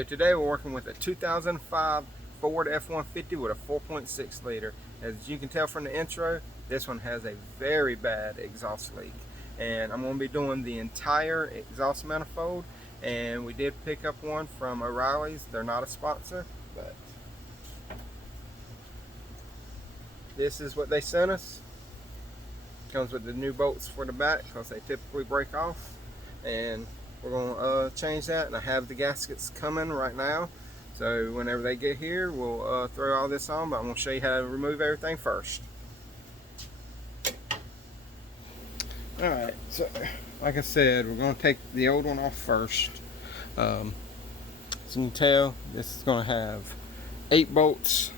So today we're working with a 2005 Ford F-150 with a 4.6 liter. As you can tell from the intro, this one has a very bad exhaust leak. And I'm going to be doing the entire exhaust manifold. And we did pick up one from O'Reilly's. They're not a sponsor, but this is what they sent us. Comes with the new bolts for the back because they typically break off. And we're going to change that, and I have the gaskets coming right now. So whenever they get here, we'll throw all this on, but I'm going to show you how to remove everything first. Alright, so like I said, we're going to take the old one off first. As you can tell, this is going to have 8 bolts,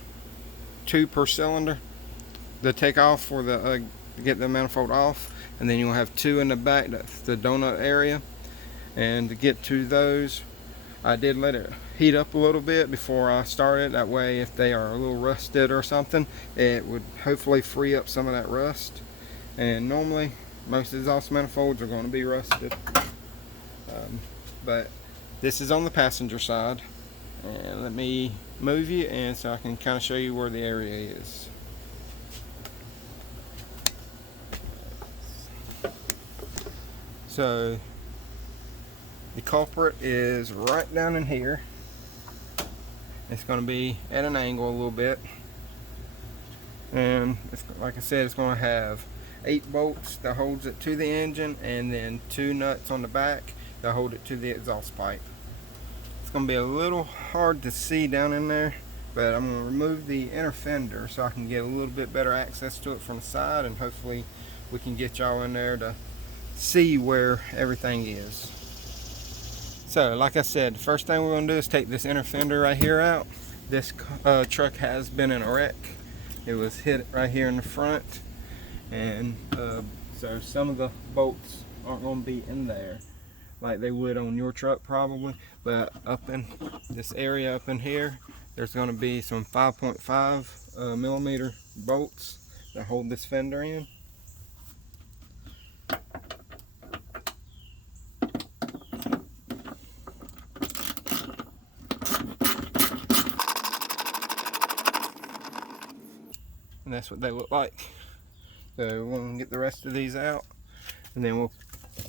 2 per cylinder. The take off for the to get the manifold off, and then you'll have 2 in the back, that's the donut area. And to get to those, I did let it heat up a little bit before I started. That way, if they are a little rusted or something, it would hopefully free up some of that rust. And normally, most exhaust manifolds are going to be rusted. But this is on the passenger side. And let me move you, and so I can kind of show you where the area is. So the culprit is right down in here. It's going to be at an angle a little bit, and it's, like I said, it's going to have 8 bolts that holds it to the engine, and then 2 nuts on the back that hold it to the exhaust pipe. It's going to be a little hard to see down in there, but I'm going to remove the inner fender so I can get a little bit better access to it from the side, and hopefully we can get y'all in there to see where everything is. So like I said, the first thing we're going to do is take this inner fender right here out. This truck has been in a wreck. It was hit right here in the front, and so some of the bolts aren't going to be in there like they would on your truck probably, but up in this area up in here, there's going to be some 5.5 millimeter bolts that hold this fender in. And that's what they look like. So we're going to get the rest of these out, and then we'll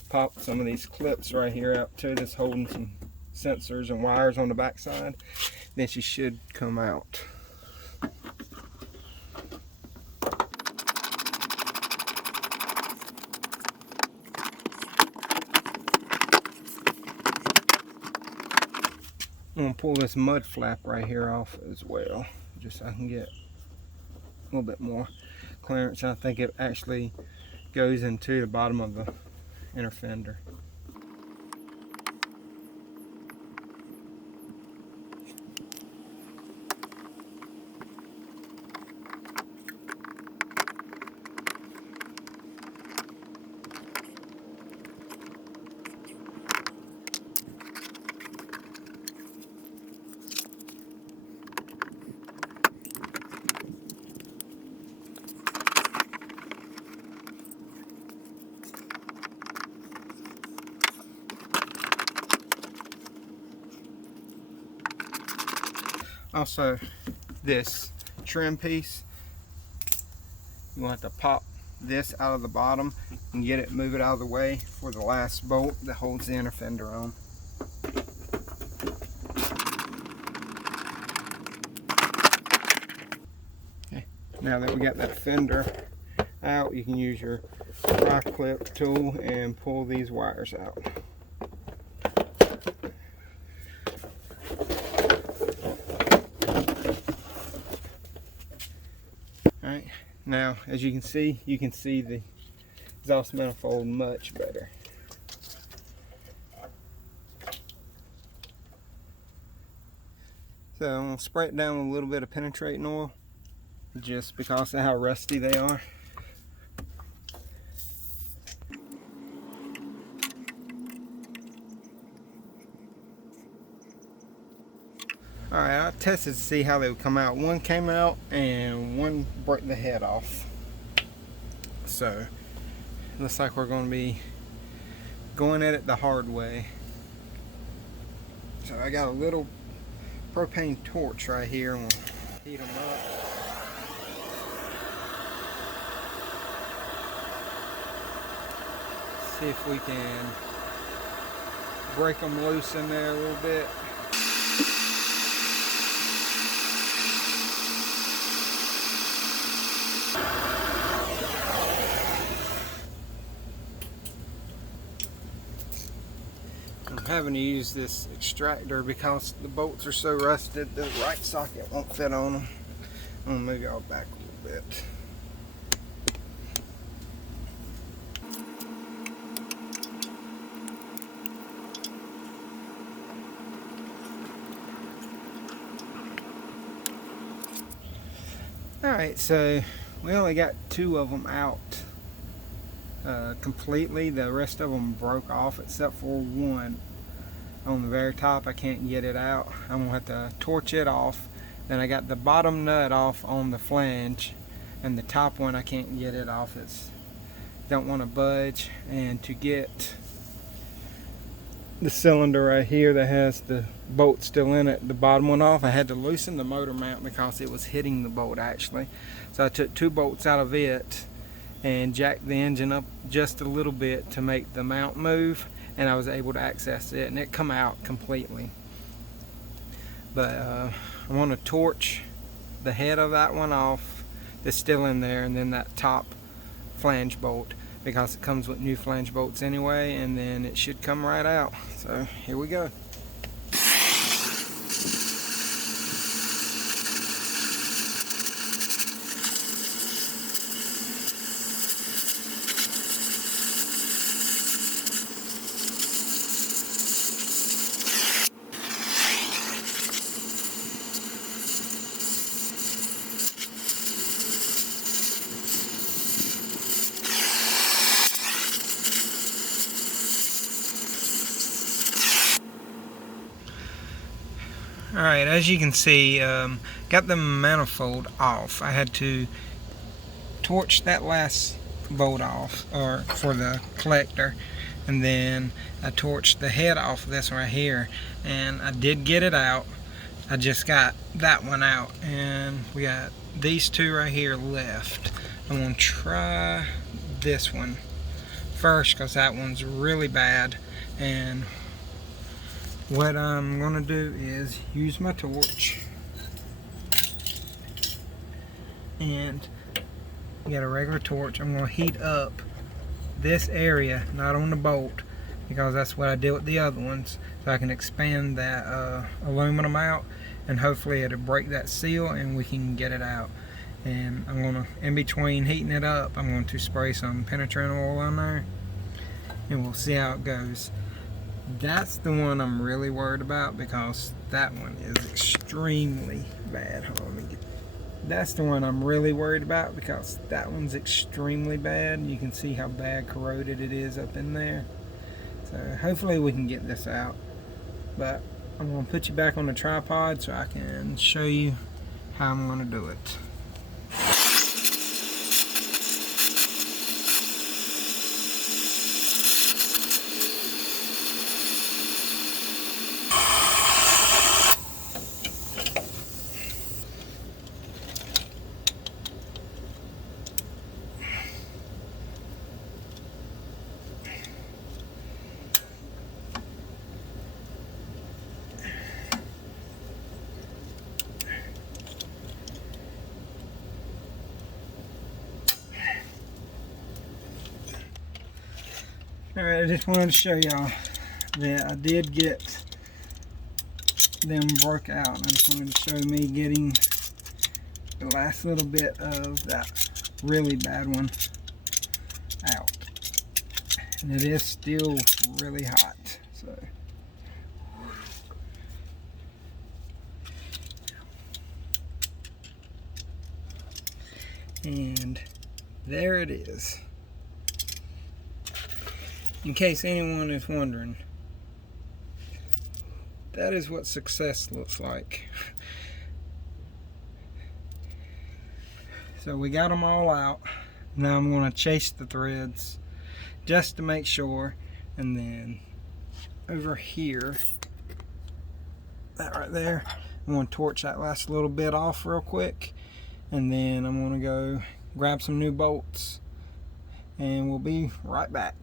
pop some of these clips right here out too, that's holding some sensors and wires on the back side. Then she should come out. I'm going to pull this mud flap right here off as well, just so I can get a little bit more clearance. I think it actually goes into the bottom of the inner fender. Also, this trim piece, you want to pop this out of the bottom and get it, move it out of the way for the last bolt that holds the inner fender on. Okay, now that we got that fender out, you can use your pry clip tool and pull these wires out. Alright, now as you can see the exhaust manifold much better. So I'm going to spray it down with a little bit of penetrating oil, just because of how rusty they are. Alright, I tested to see how they would come out. One came out and one broke the head off. So, looks like we're going to be going at it the hard way. So I got a little propane torch right here, and we'll heat them up. See if we can break them loose in there a little bit. I'm having to use this extractor because the bolts are so rusted the right socket won't fit on them. I'm gonna move y'all back a little bit. Alright, so we only got 2 of them out completely. The rest of them broke off except for one on the very top. I can't get it out. I'm gonna have to torch it off. Then I got the bottom nut off on the flange, and the top one I can't get it off. It's don't want to budge. And to get the cylinder right here that has the bolt still in it, the bottom one off, I had to loosen the motor mount because it was hitting the bolt actually. So I took 2 bolts out of it and jacked the engine up just a little bit to make the mount move, and I was able to access it, and it come out completely. But I want to torch the head of that one off that's still in there, and then that top flange bolt, because it comes with new flange bolts anyway, and then it should come right out. So here we go. Alright, as you can see, got the manifold off. I had to torch that last bolt off, or for the collector, and then I torched the head off of this right here, and I did get it out. I just got that one out, and we got these 2 right here left. I'm going to try this one first because that one's really bad, and what I'm going to do is use my torch, and get a regular torch. I'm going to heat up this area, not on the bolt, because that's what I did with the other ones, so I can expand that aluminum out, and hopefully it'll break that seal and we can get it out. And I'm going to, in between heating it up, I'm going to spray some penetrating oil on there, and we'll see how it goes. That's the one I'm really worried about, because that one is extremely bad. Hold on, let me get. That's the one I'm really worried about, because that one's extremely bad. You can see how bad corroded it is up in there. So hopefully we can get this out. But I'm going to put you back on the tripod so I can show you how I'm going to do it. Alright, I just wanted to show y'all that I did get them broke out. I just wanted to show me getting the last little bit of that really bad one out. And it is still really hot. So and there it is. In case anyone is wondering, that is what success looks like. So we got them all out. Now I'm going to chase the threads just to make sure. And then over here, that right there, I'm going to torch that last little bit off real quick, and then I'm going to go grab some new bolts, and we'll be right back.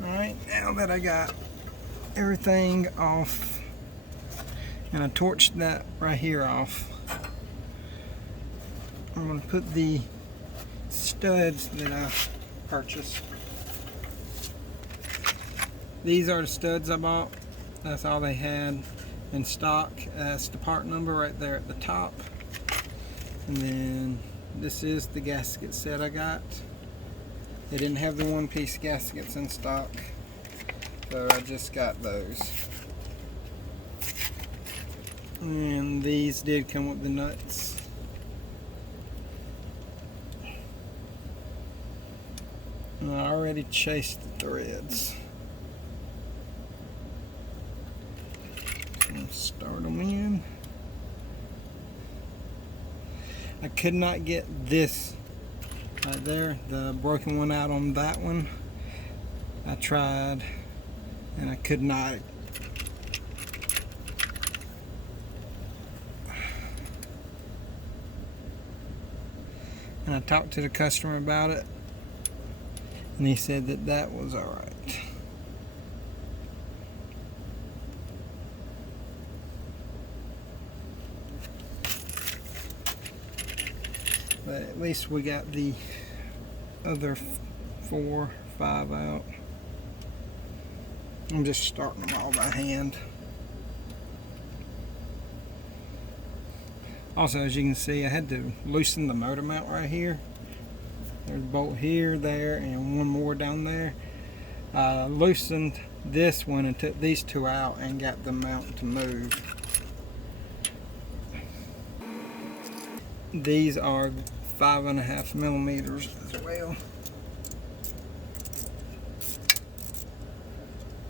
Alright, now that I got everything off and I torched that right here off, I'm going to put the studs that I purchased. These are the studs I bought. That's all they had in stock. That's the part number right there at the top. And then this is the gasket set I got. They didn't have the one-piece gaskets in stock, so I just got those. And these did come with the nuts. And I already chased the threads. So I'm gonna start them in. I could not get this right there, the broken one, out on that one. I tried and I could not. And I talked to the customer about it, and he said that that was alright. But at least we got the other 4, 5 out. I'm just starting them all by hand. Also, as you can see, I had to loosen the motor mount right here. There's a bolt here, there, and one more down there. I loosened this one and took these 2 out and got the mount to move. These are 5.5 millimeters as well.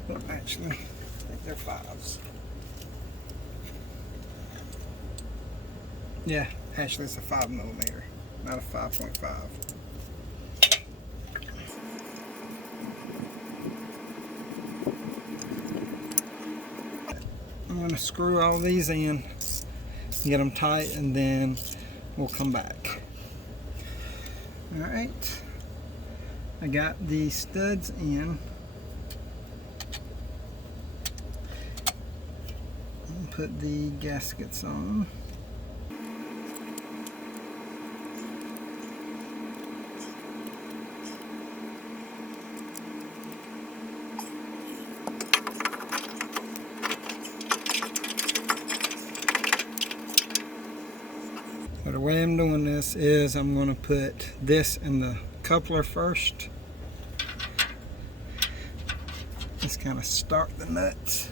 Well, actually, I think they're 5s. Yeah, actually it's a 5 millimeter, not a 5.5. I'm going to screw all these in, get them tight, and then we'll come back. Alright, I got the studs in. Put the gaskets on. So the way I'm doing this is I'm going to put this in the coupler first. Just kind of start the nuts.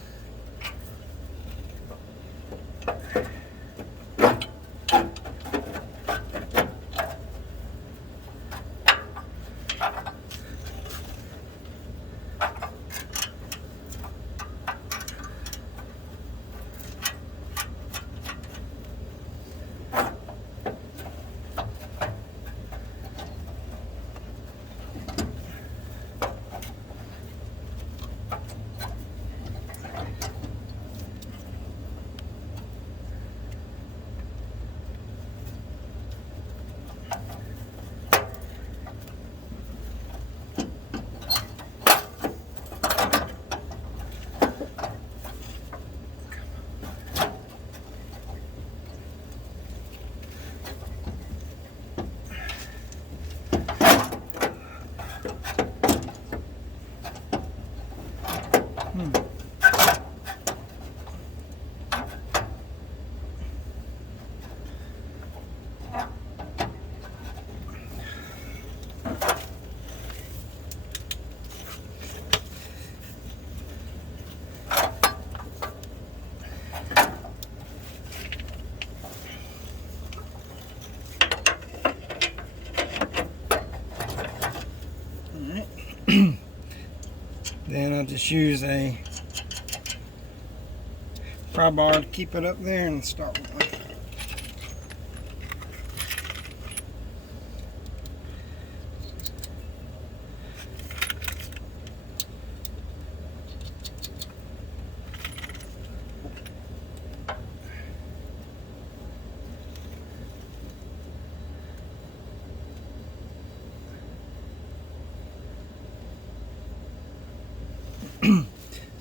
Then I'll just use a pry bar to keep it up there and start with it.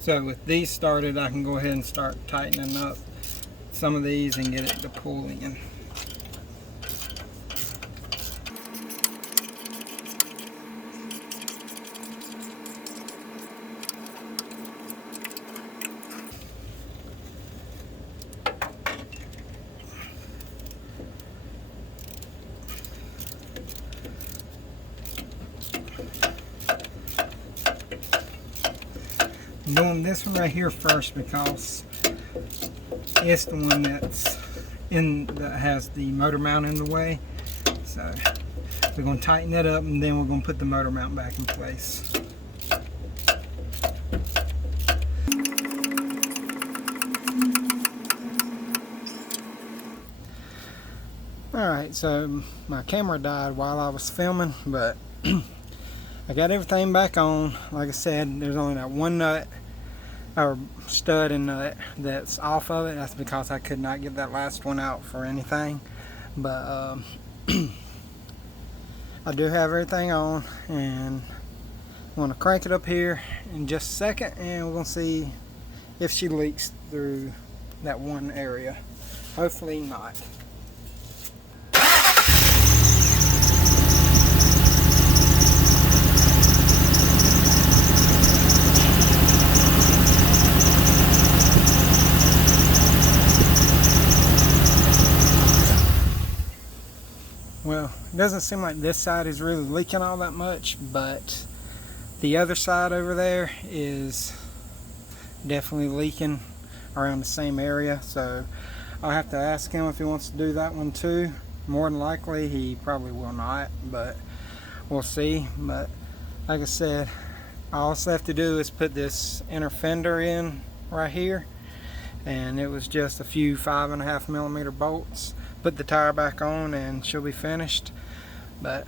So with these started, I can go ahead and start tightening up some of these and get it to pull in. I'm doing this one right here first because it's the one that has the motor mount in the way. So we're going to tighten that up, and then we're going to put the motor mount back in place. Alright, so my camera died while I was filming, but I got everything back on. Like I said, there's only that one nut or stud and nut that's off of it. That's because I could not get that last one out for anything. But I do have everything on, and I'm going to crank it up here in just a second, and we're going to see if she leaks through that one area. Hopefully not. Well, it doesn't seem like this side is really leaking all that much, but the other side over there is definitely leaking around the same area. So I'll have to ask him if he wants to do that one too. More than likely he probably will not, but we'll see. But like I said, all I have to do is put this inner fender in right here, and it was just a few 5.5mm bolts. Put the tire back on and she'll be finished. But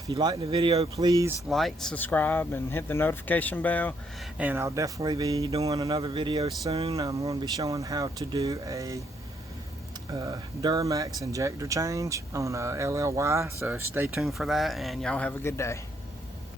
if you like the video, please like, subscribe, and hit the notification bell, and I'll definitely be doing another video soon. I'm going to be showing how to do a Duramax injector change on a LLY, so stay tuned for that, and y'all have a good day.